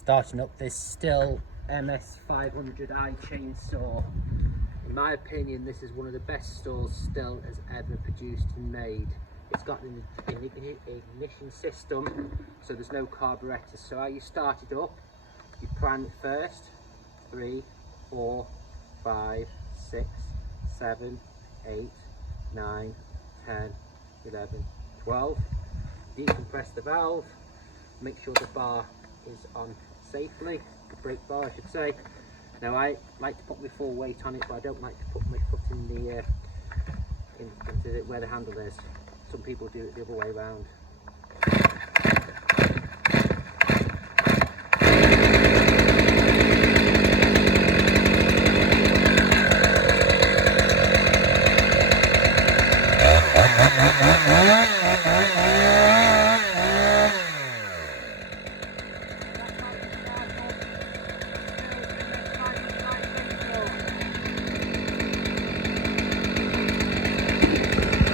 starting up this Stihl MS 500i chainsaw. In my opinion, this is one of the best saws Stihl has ever produced and made. It's got an ignition system, so there's no carburetors. So how you start it up, you prime it first, 3, 4, 5, 6, 7, 8, 9, 10, 11, 12. Decompress the valve, make sure the bar is on safely, the brake bar I should say. Now I like to put my full weight on it, but I don't like to put my foot in the into where the handle is. Some people do it the other way around.